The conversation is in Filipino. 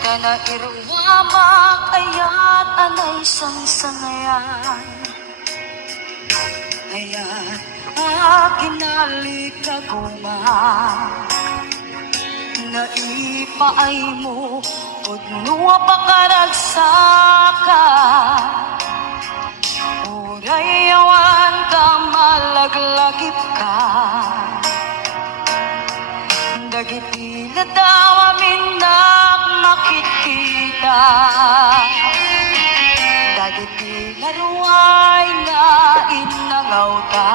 Kana irwama ayat anay sang-sangayan. Ayat akinalik kaguma naipaay mo pudnua pakaragsaka urayawan ka malaglagip ka dagitila daw amin na makikita dagitila ruway na inangaw ka